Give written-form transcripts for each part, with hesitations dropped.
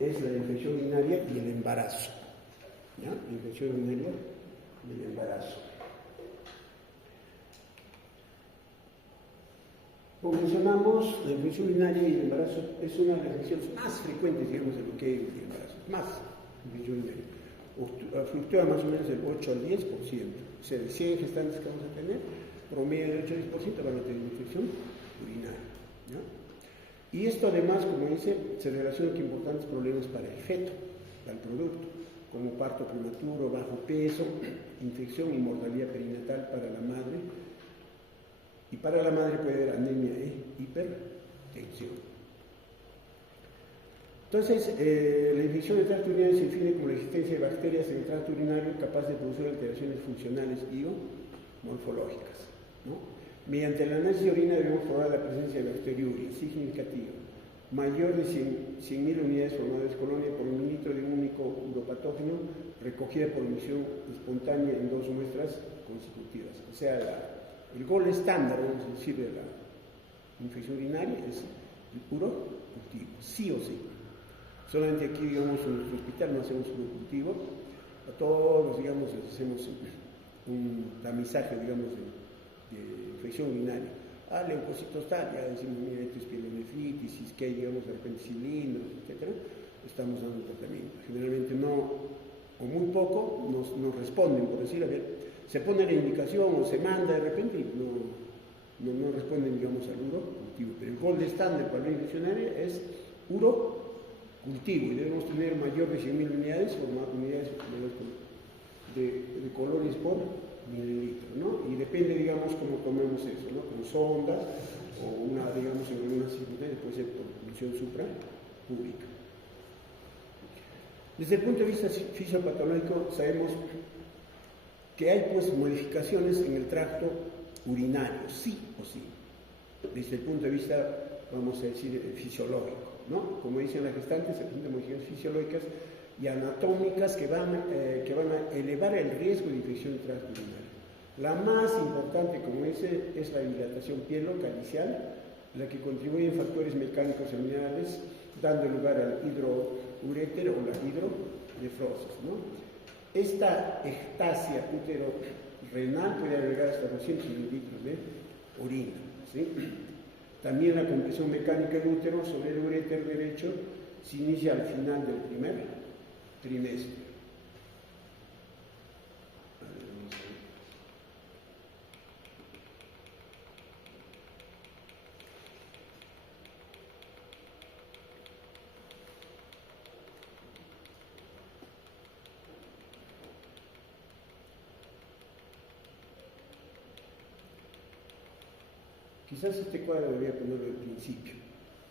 es la infección urinaria y el embarazo. ¿Ya? La infección urinaria y el embarazo. Como mencionamos, la infección urinaria y el embarazo es una de las infecciones más frecuentes, digamos, de lo que hay en el embarazo. Más infección urinaria. Fluctúa más o menos del 8 al 10%. O sea, de 100 gestantes que vamos a tener, promedio del 8 al 10% van a tener infección urinaria. ¿Ya? Y esto además, como dice, se relaciona con importantes problemas para el feto, para el producto, como parto prematuro, bajo peso, infección y mortalidad perinatal para la madre. Y para la madre puede haber anemia e hipertensión. Entonces, la infección del tracto urinario se define como la existencia de bacterias en el tracto urinario capaz de producir alteraciones funcionales y o morfológicas, ¿no? Mediante el análisis de orina debemos probar la presencia de bacteriuria significativa, mayor de 100.000 unidades formadas de colonia por mililitro de un único uropatógeno recogida por emisión espontánea en 2 muestras consecutivas. O sea, el gol estándar, vamos a decir, de la infección urinaria es el puro cultivo, sí o sí. Solamente aquí, digamos, en nuestro hospital no hacemos puro cultivo, a todos, digamos, hacemos un tamizaje, digamos, de infección urinaria. Leucocitos tal, ya decimos, mira, esto es pielonefritis, que hay, digamos, de repente cilindros, etc. Estamos dando un tratamiento. Generalmente no, o muy poco, nos responden, por decir, a ver, se pone la indicación o se manda de repente y no responden, digamos, al urocultivo. Pero el gol estándar para la infección urinaria es urocultivo y debemos tener mayor de 100.000 unidades, unidades de colores por mililitro, ¿no? Y depende, digamos, cómo tomemos eso, ¿no? Con sondas o una, digamos, en algunas circunstancias puede ser por función suprapúbica. Desde el punto de vista fisiopatológico sabemos que hay, pues, modificaciones en el tracto urinario, sí o sí, desde el punto de vista, vamos a decir, fisiológico, ¿no? Como dicen las gestantes, se presentan modificaciones fisiológicas y anatómicas que van a elevar el riesgo de infección del tracto urinario. La más importante, como dice, es la dilatación pielocalicial, la que contribuye en factores mecánicos seminales, dando lugar al hidrouréter o la hidronefrosis, ¿no? Esta ectasia uterorenal puede agregar hasta 200 mililitros de orina, ¿sí? También la compresión mecánica del útero sobre el uréter derecho se inicia al final del primer trimestre. Quizás este cuadro debería ponerlo al principio,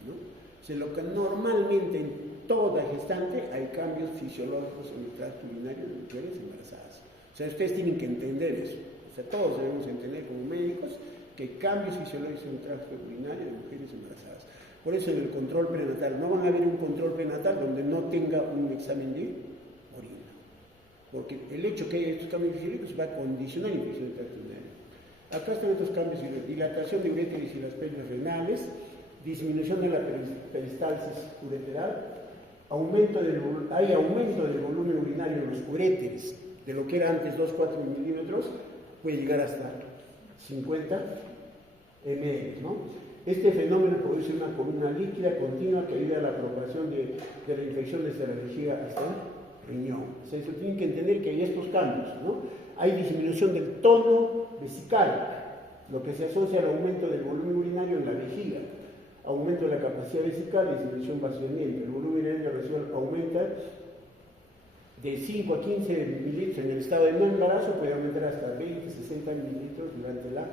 ¿no? O sea, lo que normalmente en toda gestante hay cambios fisiológicos en el tracto urinario de mujeres embarazadas. O sea, ustedes tienen que entender eso. O sea, todos debemos entender como médicos que hay cambios fisiológicos en el tracto urinario de mujeres embarazadas. Por eso en el control prenatal no van a haber un control prenatal donde no tenga un examen de orina. Porque el hecho que haya estos cambios fisiológicos va a condicionar la infección del tracto urinario. Acá están estos cambios: dilatación de uréteres y las pelvis renales, disminución de la peristalsis ureteral, hay aumento del volumen urinario en los uréteres, de lo que era antes 2-4 milímetros, puede llegar hasta 50 ml, ¿no? Este fenómeno produce una columna líquida continua que ayuda a la propagación de la infección desde la vejiga hasta el riñón. O sea, eso tienen que entender que hay estos cambios, ¿no? Hay disminución del tono vesical, lo que se asocia al aumento del volumen urinario en la vejiga, aumento de la capacidad vesical y disminución vasodental. El volumen urinario residual aumenta de 5 a 15 mililitros en el estado de no embarazo, puede aumentar hasta 20-60 mililitros durante la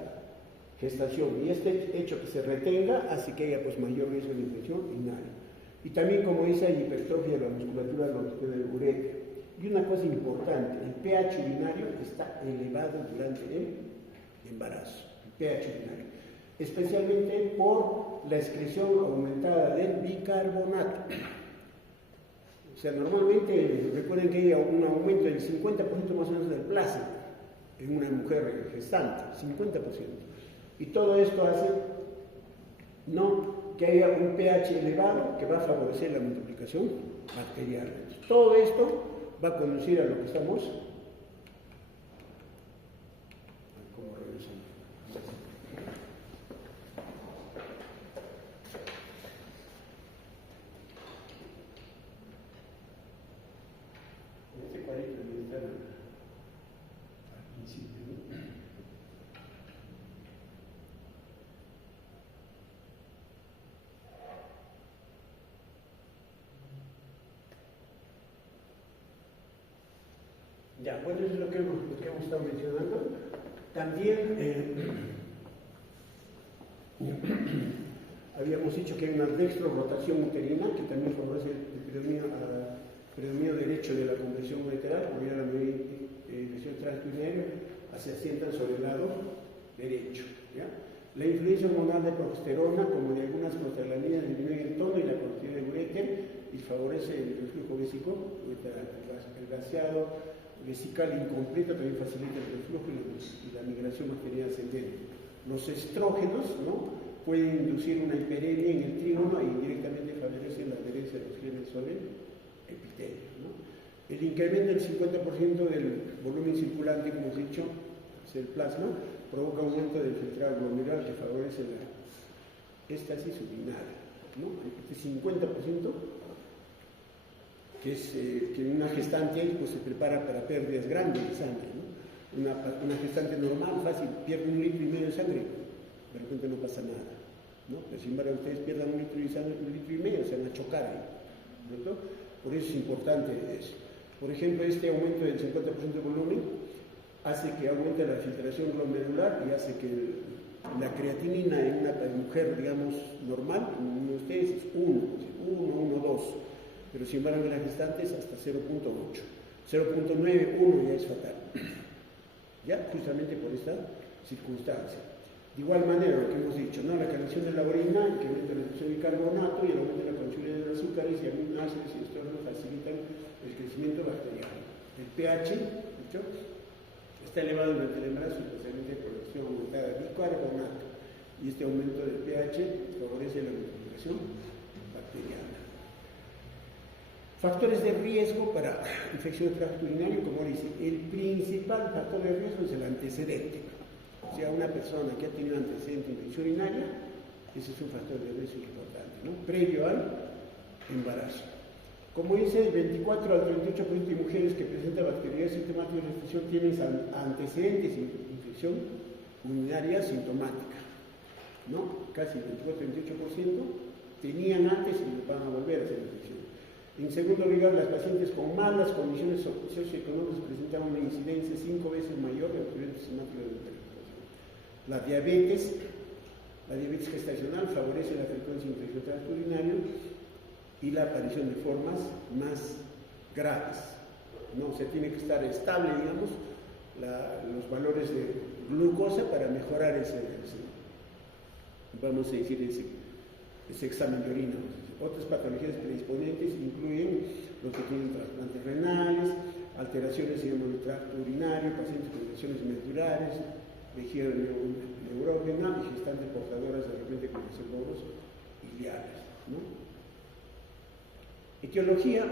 gestación. Y este hecho que se retenga hace que haya, pues, mayor riesgo de infección urinaria. Y también, como dice, hay hipertrofia de la musculatura longitud del uréter. Y una cosa importante, el pH urinario está elevado durante el embarazo, el pH urinario, especialmente por la excreción aumentada del bicarbonato. O sea, normalmente, recuerden que hay un aumento del 50% más o menos del plasma en una mujer gestante, 50%. Y todo esto hace que haya un pH elevado que va a favorecer la multiplicación bacteriana. Entonces, todo esto va a conducir a lo que estamos. ¿Cómo regresamos? Este cuadrito debe estar al principio, ¿no? Ya, bueno, eso es lo que hemos estado mencionando. También habíamos dicho que hay una dextrorotación uterina que también favorece el predominio derecho de la compresión ureteral, como ya la infección transurinaria, se asientan sobre el lado derecho. ¿Ya? La influencia hormonal de progesterona, como de algunas prostaglandinas, disminuye el tono y la cantidad de uréter y favorece el reflujo vésico, el vaciado vesical incompleto también facilita el reflujo y la migración bacteriana ascendente. Los estrógenos, ¿no?, pueden inducir una hiperemia en el trígono e indirectamente favorecen la adherencia de los genes sobre el epitelio, ¿no? El incremento del 50% del volumen circulante, como hemos dicho, es el plasma, provoca un aumento del filtrado glomerular que favorece la éstasis urinaria, ¿no? Este 50% que es que una gestante pues, se prepara para pérdidas grandes de sangre, ¿no? Una gestante normal, fácil, pierde 1,5 litros de sangre, de repente no pasa nada, ¿no? Pero sin embargo ustedes pierdan 1,5 litros de sangre, 1,5 litros, se van a chocar ahí, ¿cierto? Por eso es importante eso. Por ejemplo, este aumento del 50% de volumen hace que aumente la filtración glomerular y hace que la creatinina en una mujer, digamos, normal, en uno de ustedes es 1, 2. Pero sin embargo en las gestantes hasta 0.8. 0.9, 1 ya es fatal. Ya, justamente por esta circunstancia. De igual manera, lo que hemos dicho, ¿no? La caloración de la orina, el incremento de la expresión de bicarbonato y el aumento de la consumo de azúcares y aminoácidos y estrógenos facilitan el crecimiento bacteriano. El pH, ¿dicho?, está elevado durante el embarazo y posteriormente por la acción aumentada de bicarbonato. Y este aumento del pH favorece la multiplicación bacteriana. Factores de riesgo para infección de tracto urinario, como dice, el principal factor de riesgo es el antecedente. O sea, una persona que ha tenido antecedente de infección urinaria, ese es un factor de riesgo importante, ¿no?, previo al embarazo. Como dice, el 24 al 38% de mujeres que presentan bacterias sintomáticas de infección tienen antecedentes de infección urinaria sintomática, ¿no? Casi el 24-28% tenían antes y van a volver a hacer infección. En segundo lugar, las pacientes con malas condiciones socioeconómicas presentan una incidencia 5 veces mayor de accidentes sistemáticos de infección. La diabetes gestacional favorece la frecuencia de infección transurinaria y la aparición de formas más graves, ¿no? O sea, tiene que estar estable, digamos, los valores de glucosa para mejorar vamos a decir, ese examen de orina. Otras patologías predisponentes incluyen los que tienen trasplantes renales, alteraciones en el tracto urinario, pacientes con lesiones medulares, vejiga neurógena y gestantes portadoras de repente con reservorios biliares, ¿no? Etiología: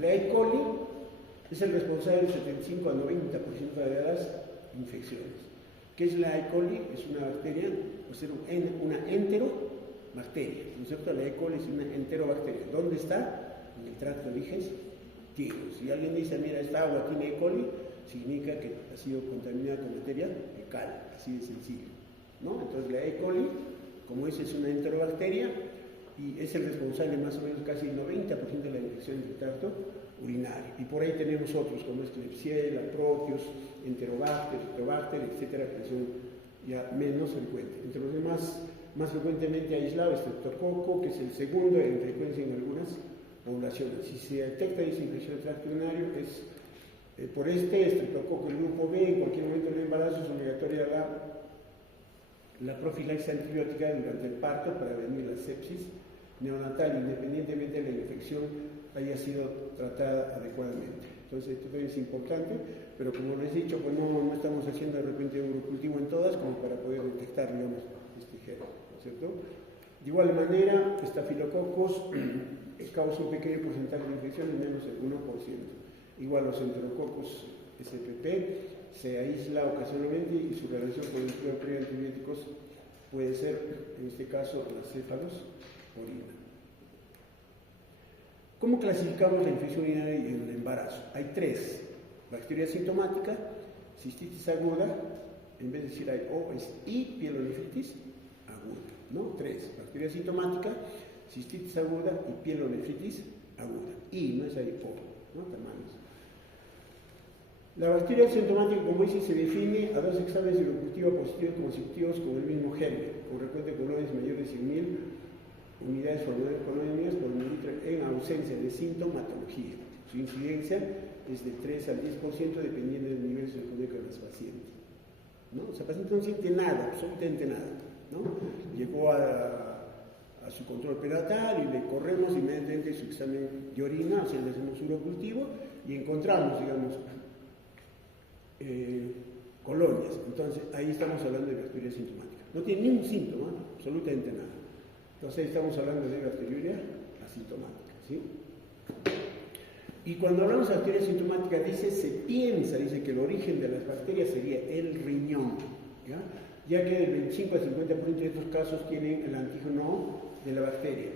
la E. coli es el responsable del 75 a 90% de las infecciones. ¿Qué es la E. coli? Es una bacteria, o sea, una enterobacteria, ¿no es cierto? La E. coli es una enterobacteria. ¿Dónde está? En el tracto digestivo. Si alguien dice, mira, esta agua tiene E. coli, significa que ha sido contaminada con materia fecal, así de sencillo, ¿no? Entonces la E. coli, como es una enterobacteria, y es el responsable más o menos casi el 90% de la infección del tracto urinario. Y por ahí tenemos otros como Klebsiella, Proteus, Enterobacter, Helicobacter, etcétera, que son ya menos frecuentes. Entre los demás, más frecuentemente aislado, Streptococo, que es el segundo en frecuencia en algunas poblaciones. Si se detecta esa infección del tracto urinario, es por Streptococo, el grupo B, en cualquier momento del embarazo es obligatoria la profilaxis antibiótica durante el parto para prevenir la sepsis neonatal, independientemente de la infección haya sido tratada adecuadamente. Entonces, esto es importante, pero como les he dicho, pues no estamos haciendo de repente un cultivo en todas como para poder detectar, digamos, este gen, ¿no es cierto? De igual manera, estafilococos causa un pequeño porcentaje de infecciones, menos del 1%. Igual los enterococos SPP se aísla ocasionalmente y su relación con el empleo de antibióticos puede ser, en este caso, la céfalos orina. ¿Cómo clasificamos la infección urinaria y el embarazo? Hay 3: bacteria sintomática, cistitis aguda, en vez de decir hay O, es I, pielonefritis aguda, ¿no? 3: bacteria sintomática, cistitis aguda y pielonefritis aguda. I, no es ahí O, ¿no? Tamaños. La bacteria sintomática, como dice, se define a 2 exámenes de cultivo positivos consecutivos con el mismo germen, con recuento de colonias mayores de 100.000 unidades colonias por mililitro en ausencia de sintomatología. Su incidencia es de 3 al 10% dependiendo del nivel socioeconómico de los pacientes, ¿no? O sea, el paciente no siente nada, absolutamente nada, ¿no? Llegó a su control prenatal y le corremos inmediatamente su examen de orina, o sea, le hacemos un cultivo y encontramos, digamos, colonias. Entonces, ahí estamos hablando de bacteria sintomática. No tiene ningún síntoma, absolutamente nada. Entonces, ahí estamos hablando de bacteriuria asintomática, ¿sí? Y cuando hablamos de bacteria sintomática, se piensa que el origen de las bacterias sería el riñón, ya que el 25 al 50% de estos casos tienen el antígeno de la bacteria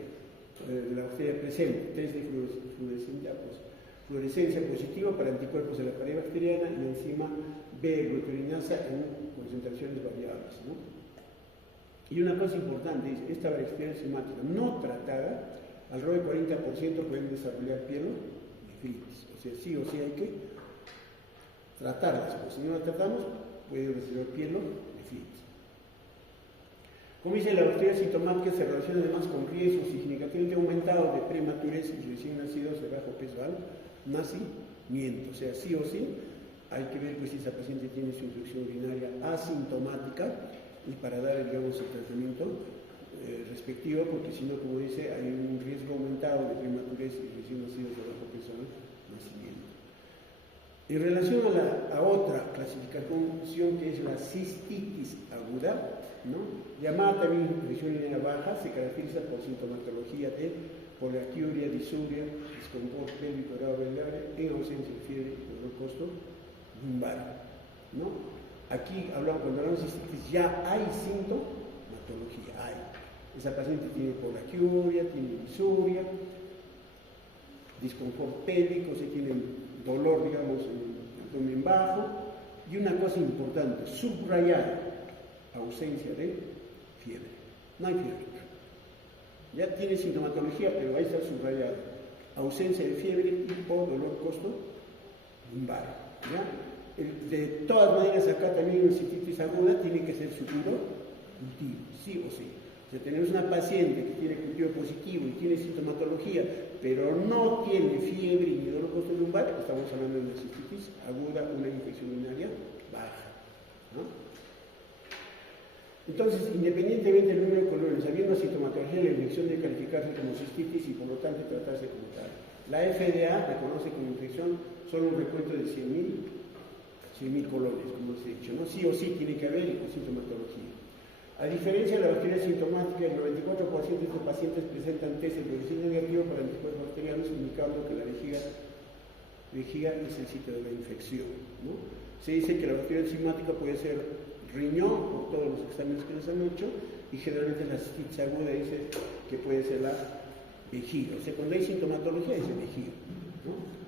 presente, test de fluorescencia positiva para anticuerpos de la pared bacteriana y enzima B-glutaminasa en concentraciones variables, ¿no? Y una cosa importante es, esta bacteria sintomática no tratada, alrededor del 40% pueden desarrollar pielonefritis. O sea, sí o sí hay que tratarlas, porque si no las tratamos, puede desarrollar pielonefritis. Como dice, la bacteria sintomática se relaciona además con riesgos significativamente aumentados de prematurez y recién nacidos de bajo peso al nacimiento. O sea, sí o sí hay que ver si esa paciente tiene su infección urinaria asintomática y para dar, digamos, el tratamiento respectivo, porque si no, como dice, hay un riesgo aumentado de prematurez y recién nacidos de bajo peso al nacimiento. En relación a otra clasificación que es la cistitis aguda, ¿no? Llamada también infección urinaria baja, se caracteriza por sintomatología de poliaquiuria, disuria, desconfort pélvico grave en ausencia de fiebre y dolor costo lumbar, ¿no? Aquí cuando hablamos de cistitis ya hay sintomatología, hay. Esa paciente tiene poliaquiuria, tiene disuria, desconfort pélvico, tiene dolor, digamos, en el abdomen bajo, y una cosa importante, subrayar ausencia de fiebre. No hay fiebre. Ya tiene sintomatología, pero ahí está subrayado. Ausencia de fiebre y o dolor costo lumbar. ¿Ya? De todas maneras, acá también en cistitis aguda tiene que ser seguro cultivo, sí o sí. O sea, tenemos una paciente que tiene cultivo positivo y tiene sintomatología, pero no tiene fiebre ni dolor costo lumbar, estamos hablando de una cistitis aguda, una infección urinaria baja, ¿no? Entonces, independientemente del número de colonias, habiendo sintomatología, la infección debe calificarse como cistitis y por lo tanto tratarse como tal. La FDA reconoce como infección solo un recuento de 100.000 colonias, como se ha dicho, ¿no? Sí o sí tiene que haber sintomatología. A diferencia de la bacteria sintomática, el 94% de estos pacientes presentan test de fluorescencia negativo para anticuerpos bacterianos, indicando que la vejiga es el sitio de la infección, ¿no? Se dice que la bacteria sintomática puede ser riñón, por todos los exámenes que les han hecho, y generalmente la cistitis aguda dice que puede ser la vejiga. O sea, cuando hay sintomatología es vejiga, ¿no?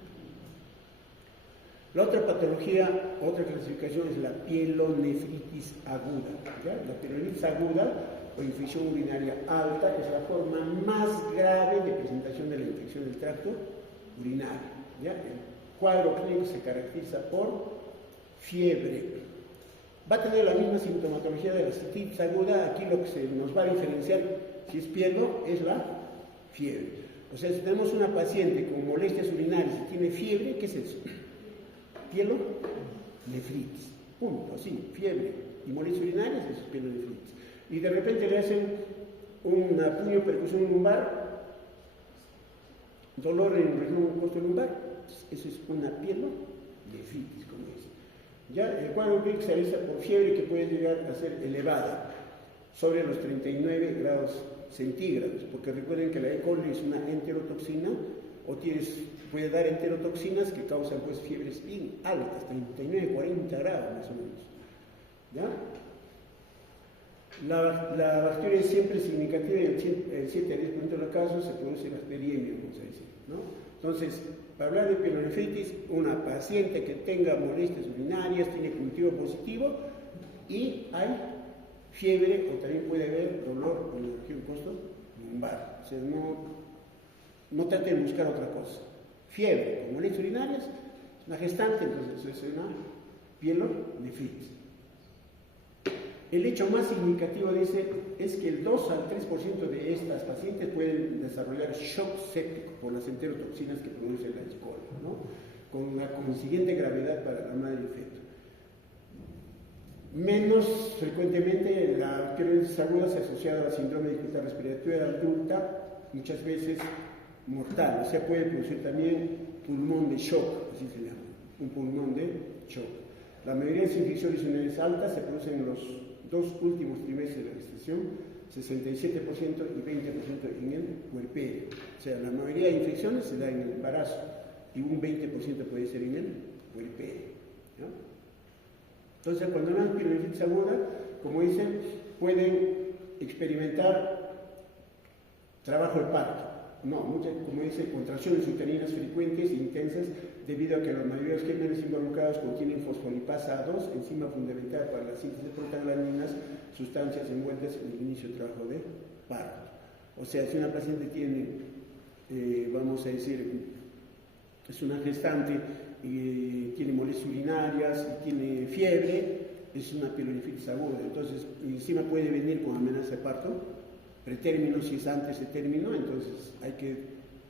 La otra patología, otra clasificación es la pielonefritis aguda, ¿ya? La pielonefritis aguda o infección urinaria alta es la forma más grave de presentación de la infección del tracto urinario, ¿ya? El cuadro clínico se caracteriza por fiebre. Va a tener la misma sintomatología de la cistitis aguda. Aquí lo que nos va a diferenciar si es pielo es la fiebre. O sea, si tenemos una paciente con molestias urinarias y tiene fiebre, ¿qué es eso? Pielonefritis. Punto, así, fiebre y molestias urinarias, eso es pielonefritis. Y de repente le hacen una puño percusión lumbar, dolor en el región opuesto lumbar, eso es una pielonefritis, como dice. Ya el cuadro clínico se realiza por fiebre que puede llegar a ser elevada, sobre los 39 grados centígrados, porque recuerden que la E. coli es una enterotoxina, o puede dar enterotoxinas que causan pues fiebres bien altas, 39, 40 grados más o menos. ¿Ya? La bacteria es siempre significativa y el 7 a 10% de los casos se produce bacteriemia, vamos a decir, ¿no? Entonces, para hablar de pielonefritis, una paciente que tenga molestias urinarias, tiene cultivo positivo y hay fiebre, o también puede haber dolor en la región costo-lumbar. O sea, no trate de buscar otra cosa. Fiebre con molestias urinarias, es una gestante, entonces es una pielonefritis. El hecho más significativo, dice, es que el 2 al 3% de estas pacientes pueden desarrollar shock séptico por las enterotoxinas que produce la E. coli, ¿no? Con la consiguiente gravedad para la madre y feto. Menos frecuentemente la pielonefritis aguda se asocia al síndrome de dificultad respiratoria adulta, muchas veces mortal, o sea, puede producir también pulmón de shock, así se llama, un pulmón de shock. La mayoría de las infecciones urinarias altas se producen en los 2 últimos trimestres de la gestación, 67% y 20% en el puerperio. O sea, la mayoría de infecciones se da en el embarazo y un 20% puede ser en el puerperio, ¿no? Entonces, cuando no hay pielonefritis aguda, como dicen, pueden experimentar trabajo de parto. No, como dice, contracciones uterinas frecuentes e intensas debido a que la mayoría de los gérmenes involucrados contienen fosfolipasa A2, enzima fundamental para la síntesis de prostaglandinas, sustancias envueltas en el inicio del trabajo de parto. O sea, si una paciente tiene, vamos a decir, es una gestante y tiene molestias urinarias y tiene fiebre, es una pielonefritis aguda. Entonces, encima puede venir con amenaza de parto pretérmino, si es antes de término, entonces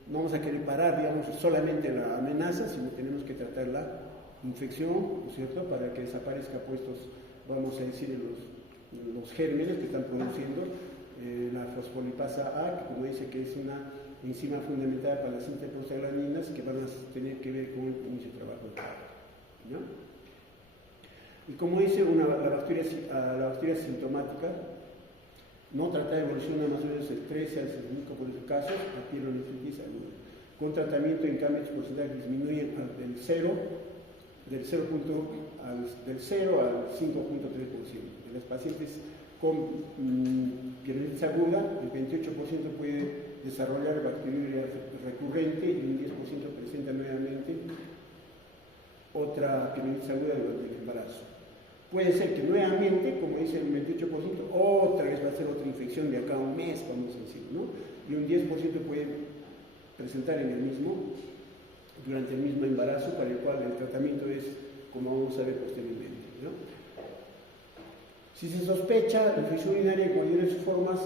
no vamos a querer parar, digamos, solamente la amenaza, sino tenemos que tratar la infección, ¿no es cierto?, para que desaparezca puestos, vamos a decir, los gérmenes que están produciendo la fosfolipasa A, que como dice que es una enzima fundamental para la síntesis de prostaglandinas, que van a tener que ver con el inicio de trabajo de parto, ¿no? Y como dice, la bacteria sintomática no trata de evolución más o menos el 13 al 65% de casos a pielonefritis aguda. Con tratamiento, en cambio, estos porcentajes disminuyen del 0 al 5.3%. De las pacientes con pielonefritis aguda, el 28% puede desarrollar bacteriuria recurrente y un 10% presenta nuevamente otra pielonefritis aguda durante el embarazo. Puede ser que nuevamente, como dice el 28%, otra vez va a ser otra infección de acá a un mes, vamos a decir, ¿no? Y un 10% puede presentar durante el mismo embarazo, para el cual el tratamiento es, como vamos a ver posteriormente, ¿no? Si se sospecha infección urinaria en cualquiera de sus formas,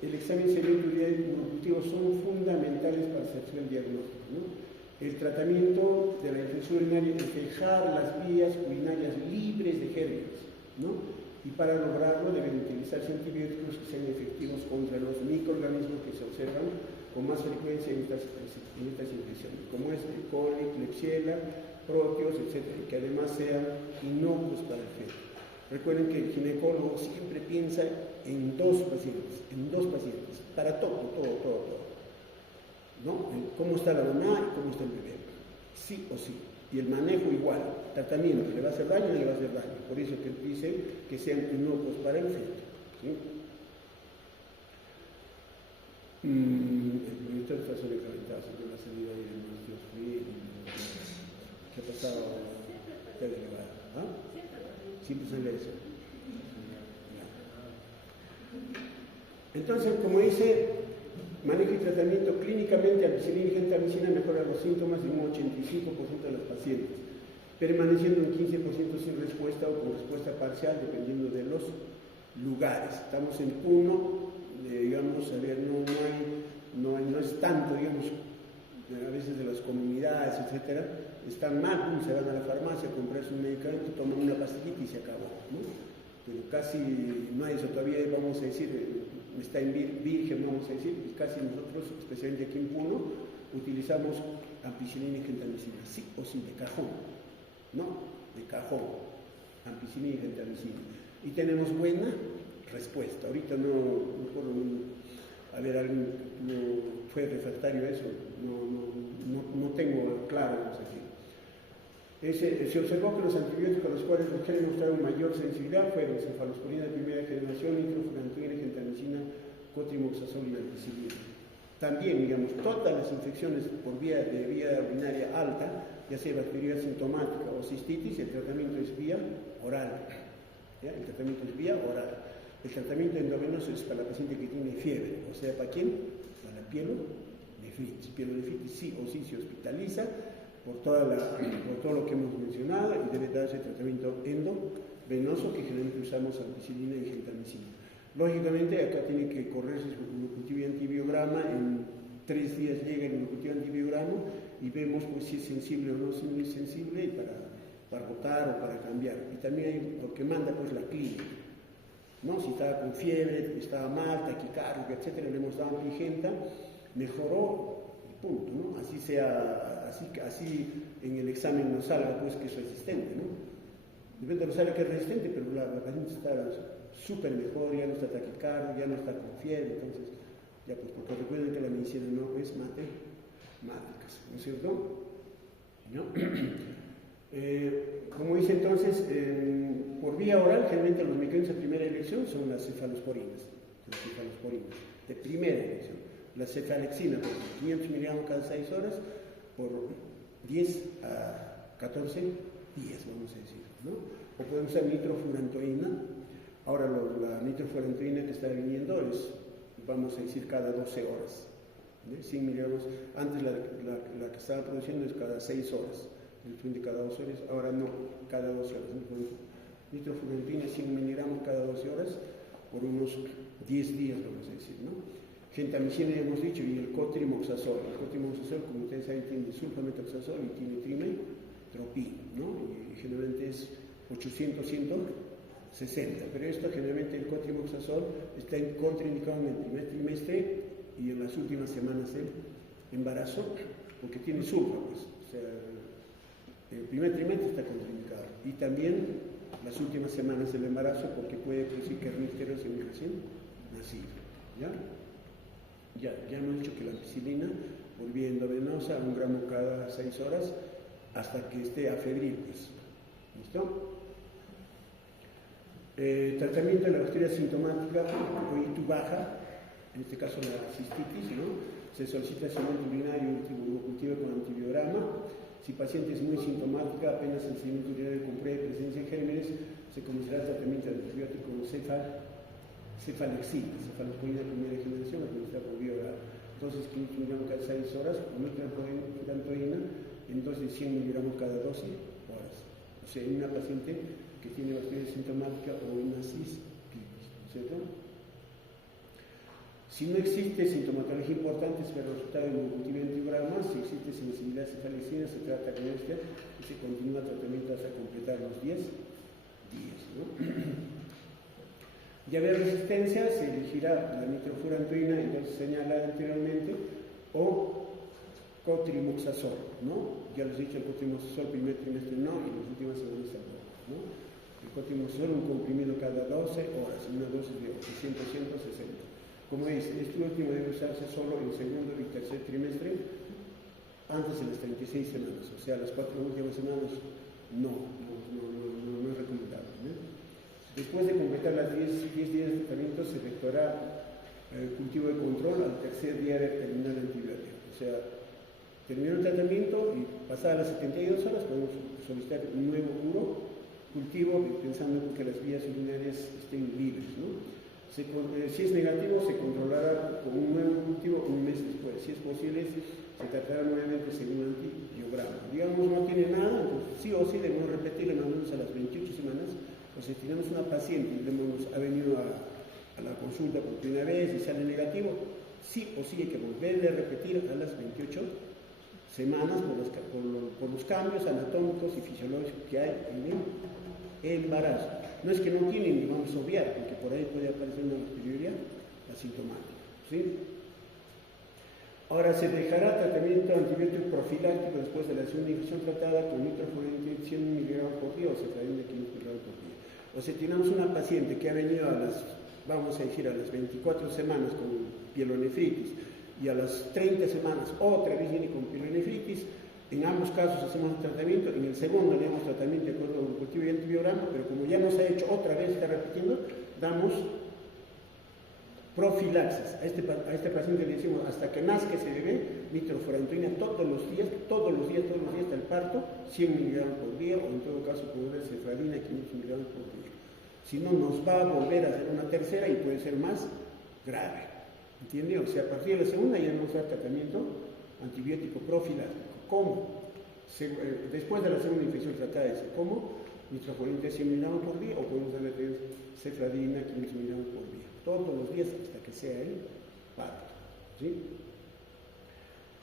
el examen serio y productivo son fundamentales para hacer el diagnóstico, ¿no? El tratamiento de la infección urinaria es dejar las vías urinarias libres de gérmenes, ¿no? Y para lograrlo deben utilizarse antibióticos que sean efectivos contra los microorganismos que se observan con más frecuencia en estas infecciones, como es el coli, Klebsiella, proteos, etc., y que además sean inocuos para el feto. Recuerden que el ginecólogo siempre piensa en dos pacientes, para todo. ¿No? ¿Cómo está la mamá y cómo está el bebé? Sí o sí. Y el manejo igual. Tratamiento, ¿le va a hacer daño o le va a hacer daño? Por eso que dice que sean inocuos para el feto, ¿sí? El monitor está sobrecalentado, sobre la salida y el monitor frío. ¿Qué ha pasado? Está elevado. ¿Ah? Siempre sale eso. Entonces, como dice, manejo y tratamiento clínicamente, ampicilina y gentamicina mejora los síntomas de un 85% de los pacientes, permaneciendo un 15% sin respuesta o con respuesta parcial, dependiendo de los lugares. Estamos en Puno, digamos, a ver, no es tanto, digamos, a veces de las comunidades, etcétera, están mal, se van a la farmacia a comprarse un medicamento, toman una pastillita y se acabó, ¿no? Pero casi no hay eso, todavía vamos a decir, está en virgen, vamos a decir, y casi nosotros, especialmente aquí en Puno, utilizamos ampicilina y gentamicina, sí o sí, de cajón, ¿no? De cajón, ampicilina y gentamicina. Y tenemos buena respuesta. Ahorita no recuerdo a ver, alguien no fue refractario a eso, no tengo claro, vamos a decir. Se observó que los antibióticos a los cuales los genes mostraron mayor sensibilidad fueron cefalosporina de primera generación, nitrofurantoína, gentamicina, cotrimoxazol y ampicilina. También, digamos, todas las infecciones por vía urinaria alta, ya sea bacteriana sintomática o cistitis, el tratamiento es vía oral. ¿Ya? El tratamiento es vía oral. El tratamiento endovenoso es para la paciente que tiene fiebre, o sea, ¿para quién? Para la pielonefritis. Pielonefritis sí o sí se hospitaliza por todo lo que hemos mencionado y debe darse tratamiento endovenoso, que generalmente usamos ampicilina y gentamicina. Lógicamente acá tiene que correrse el cultivo y antibiograma, en 3 días llega el cultivo y antibiograma y vemos pues, si es sensible o no es sensible y para rotar o para cambiar. Y también hay lo que manda pues la clínica, ¿no? Si estaba con fiebre, estaba mal, taquicardia, etc., le hemos dado antigenta, mejoró, punto, ¿no? Así en el examen no salga pues que es resistente, ¿no? De repente no sale que es resistente, pero la paciente está súper mejor, ya no está taquicardia, ya no está con fiebre, entonces, ya pues, porque recuerden que la medicina no es matemáticas, ¿no es cierto? ¿No? Como dice entonces, por vía oral, generalmente los medicamentos de primera elección son las cefalosporinas, de primera elección. La cefalexina, por 500 miligramos cada 6 horas, por 10 a 14 días, vamos a decir, ¿no? O podemos usar nitrofurantoína. Ahora la nitrofurantoína que está viniendo es, vamos a decir, cada 12 horas. 100 miligramos, antes la que estaba produciendo es cada 6 horas. De cada 12 horas, ahora no, cada 12 horas. Nitrofurantoína 100 miligramos cada 12 horas por unos 10 días, vamos a decir, ¿no? Gentamicina ya hemos dicho, y el cotrimoxazol. El cotrimoxazol, como ustedes saben, tiene sulfametoxazol y tiene trimetropin, ¿no? Y generalmente es 800, 160, pero esto generalmente el cotrimoxazol está contraindicado en el primer trimestre y en las últimas semanas del embarazo, porque tiene sulfa, pues, o sea, el primer trimestre está contraindicado, y también las últimas semanas del embarazo, porque puede producir carniceros en el recién nacido. Ya hemos dicho que la ampicilina, por vía endovenosa, 1 gramo cada 6 horas, hasta que esté afebril, pues. ¿Listo? Tratamiento de la bacteria sintomática o ITU baja, en este caso la cistitis, ¿no? Se solicita sedimento urinario cultivo con antibiograma. Si paciente es muy sintomática, apenas el sedimento urinario compruebe presencia de gérmenes, se comenzará el tratamiento de antibiótico con cefalexina, cefalosporina de primera generación, administrada por vía oral. Entonces, 500 miligramos cada 6 horas, con nitrofurantoína, entonces 100 miligramos cada 12 horas. O sea, en una paciente que tiene bacteria sintomática o una cistitis, ¿cierto? Si no existe sintomatología importante, espera el resultado del cultivo y antibiograma. Si existe sensibilidad a cefalexina, se trata con esta y se continúa tratamiento hasta completar los 10 días, ¿no? De haber resistencia, se elegirá la nitrofurantoína, entonces señalada anteriormente, o cotrimoxazol, ¿no? Ya les he dicho, el cotrimoxazol primer trimestre no, y las últimas semanas tampoco, ¿no? El cotrimoxazol, un comprimido cada 12 horas, una dosis de 800, 160. Como veis, este último debe usarse solo en segundo y tercer trimestre, antes de las 36 semanas, o sea, las 4 últimas semanas no es recomendable, ¿no? Después de completar las 10 días de tratamiento, se efectuará el cultivo de control al tercer día de terminar el antibiótico. O sea, terminó el tratamiento y pasadas las 72 horas podemos solicitar un nuevo cultivo pensando que las vías urinarias estén libres, ¿no? Si es negativo, se controlará con un nuevo cultivo un mes después. Si es posible, se tratará nuevamente según el antibiograma. Digamos, no tiene nada, entonces sí o sí debemos repetirlo más o menos a las 28 semanas. O sea, si tenemos una paciente y ha venido a la consulta por primera vez y sale negativo, sí o sí hay que volverle a repetir a las 28 semanas por los cambios anatómicos y fisiológicos que hay en el embarazo. No es que no tienen, ni vamos a obviar, porque por ahí puede aparecer una bacteriuria asintomática, ¿sí? Ahora se dejará tratamiento antibiótico profiláctico después de la segunda infección tratada con nitrofurantoína 100 miligramos por día o cefalexina 500 miligramos por día. O sea, tenemos una paciente que ha venido vamos a decir, a las 24 semanas con pielonefritis, y a las 30 semanas otra vez viene con pielonefritis. En ambos casos hacemos un tratamiento, en el segundo le damos tratamiento de acuerdo al cultivo y antibiograma, pero como ya no se ha hecho otra vez, está repitiendo, damos profilaxis. A este paciente le decimos, hasta que nazca ese bebé, nitrofurantoína todos los días, hasta el parto, 100 miligramos por día, o en todo caso puede ser cefradina, 500 miligramos por día. Si no, nos va a volver a hacer una tercera y puede ser más grave. ¿Entiende? O sea, a partir de la segunda ya no usar tratamiento antibiótico profiláctico. ¿Cómo? Después de la segunda infección tratada, ¿cómo? Nitrofurantoína 100 miligramos por día, o podemos darle cefradina, 500 miligramos por día. Todos los días hasta que sea el parto. ¿Sí?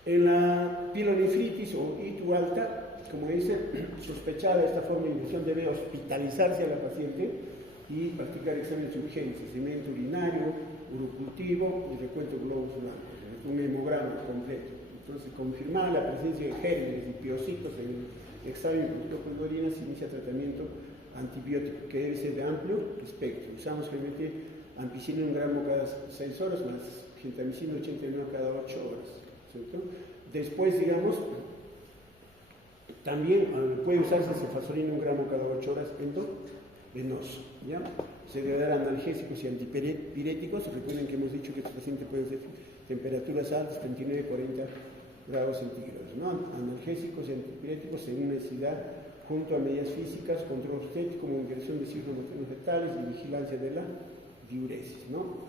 En la pielonefritis o ITU alta, como dice, sospechada esta forma de infección, debe hospitalizarse a la paciente y practicar exámenes urgentes, cemento urinario, urocultivo y recuento de globos blancos, un hemograma completo. Entonces, confirmar la presencia de gérmenes y piocitos en el examen de orina, se inicia tratamiento antibiótico que debe ser de amplio espectro. Usamos realmente ampicilina 1 gramo cada 6 horas, más gentamicina 89 cada 8 horas. ¿Cierto? Después, digamos, también puede usarse cefazolina 1 gramo cada 8 horas endovenoso. ¿Ya? Se debe dar analgésicos y antipiréticos. Recuerden que hemos dicho que este paciente puede ser temperaturas altas, 39-40 grados centígrados. ¿No? Analgésicos y antipiréticos según necesidad, junto a medidas físicas, control obstétrico, monitorización de ciclos maternos fetales y vigilancia de la diuresis, ¿no?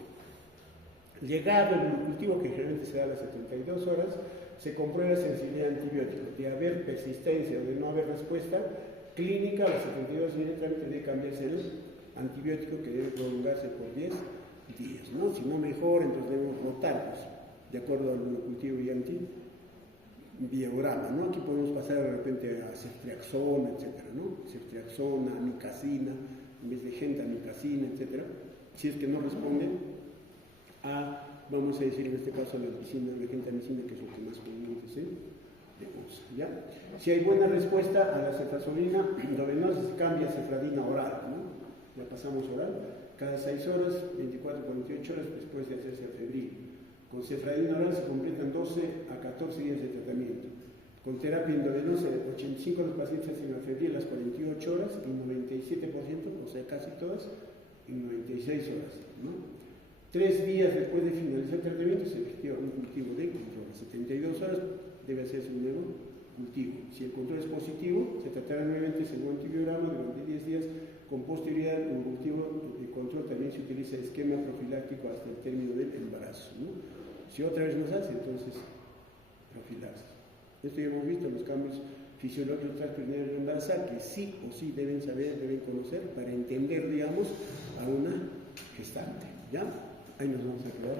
Llegado el cultivo, que generalmente se da a las 72 horas, se comprueba sensibilidad a antibióticos. De haber persistencia o de no haber respuesta clínica, a las 72 inmediatamente debe cambiarse el antibiótico, que debe prolongarse por 10 días, ¿no? Si no mejora, entonces debemos rotarlos, de acuerdo al cultivo y antibiograma, ¿no? Aquí podemos pasar de repente a ceftriaxona, etcétera, ¿no? Ceftriaxona, amicacina, en vez de gentamicacina, etcétera. Si es que no responde a, vamos a decir en este caso, la gentamicina, que es lo que más comúnmente se usa, ¿ya? Si hay buena respuesta a la cefazolina endovenosa, se cambia a cefradina oral, ¿no? La pasamos oral, cada 6 horas, 24-48 horas después de hacerse febril. Con cefradina oral se completan 12 a 14 días de tratamiento. Con terapia endovenosa, 85% de los pacientes hacen febril a las 48 horas y 97%, o sea, casi todas, en 96 horas, ¿no? 3 días después de finalizar el tratamiento se efectúa un cultivo de control. A 72 horas debe hacerse un nuevo cultivo. Si el control es positivo, se tratará nuevamente según antibiograma durante 10 días. Con posterioridad, un cultivo de control también se utiliza esquema profiláctico hasta el término del embarazo, ¿no? Si otra vez nos hace, entonces profilaxis. Esto ya hemos visto los cambios fisiológicos transpersonales de embarazada, que sí o sí deben saber, deben conocer para entender, digamos, a una gestante. ¿Ya? Ahí nos vamos a quedar.